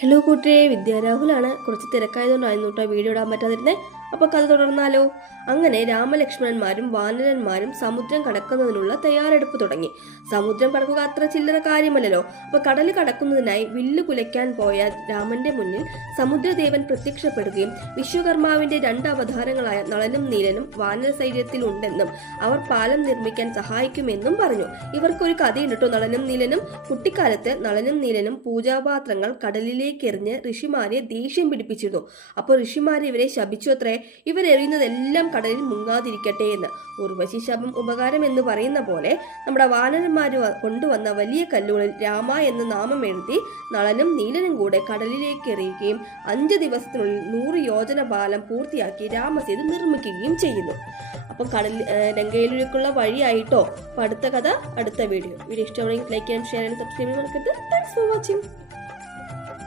Hello കൂട്ടരെ, വിദ്യാരാഹുലാണ്. കുറച്ച് തിരക്കായതുകൊണ്ടായിരുന്നു കേട്ടോ വീഡിയോ ഇടാൻ പറ്റാതിരുന്നേ. അപ്പോൾ കഥ തുടർന്നാലോ? അങ്ങനെ രാമലക്ഷ്മണന്മാരും വാനരന്മാരും സമുദ്രം കടക്കുന്നതിനുള്ള തയ്യാറെടുപ്പ് തുടങ്ങി. സമുദ്രം കടക്കുക അത്ര ചില്ലറ കാര്യമല്ലല്ലോ. അപ്പോൾ കടൽ കടക്കുന്നതിനായി വില്ല് കുലയ്ക്കാൻ പോയ രാമന്റെ മുന്നിൽ സമുദ്രദേവൻ പ്രത്യക്ഷപ്പെടുകയും വിശ്വകർമാവിന്റെ 2 അവതാരങ്ങളായ നളനും നീലനും വാനര സൈന്യത്തിലുണ്ടെന്നും അവർ പാലം നിർമ്മിക്കാൻ സഹായിക്കുമെന്നും പറഞ്ഞു. ഇവർക്കൊരു കഥയുണ്ട് കേട്ടോ. നളനും നീലനും. കുട്ടിക്കാലത്ത് നളനും നീലനും പൂജാപാത്രങ്ങൾ കടലിലേക്ക് എറിഞ്ഞ് ഋഷിമാരെ ദേഷ്യം പിടിപ്പിച്ചിരുന്നു. അപ്പോൾ ഋഷിമാരെ ഇവരെ ശപിച്ചു അത്രേ. ഇവരെറിയുന്നതെല്ലാം കടലിൽ മുങ്ങാതിരിക്കട്ടെ എന്ന്. ഉർവശി ശപം ഉപകാരം എന്ന് പറയുന്ന പോലെ നമ്മുടെ വാനരന്മാര് കൊണ്ടുവന്ന വലിയ കല്ലുകളിൽ രാമ എന്ന് നാമം എഴുതി നളനും നീലനും കൂടെ കടലിലേക്ക് എറിയുകയും 5 ദിവസത്തിനുള്ളിൽ 100 യോജന പാലം പൂർത്തിയാക്കി രാമസേതു നിർമ്മിക്കുകയും ചെയ്യുന്നു. അപ്പം ലങ്കയിലേക്കുള്ള വഴിയായിട്ടോ. അപ്പൊ അടുത്ത കഥ അടുത്ത വീഡിയോ ഇഷ്ടമാണെങ്കിൽ ലൈക്ക് ചെയ്യാൻ ഷെയർ ചെയ്യാൻ സബ്സ്ക്രൈബ് ചെയ്യാൻ മറക്കരുത്. Thanks for watching.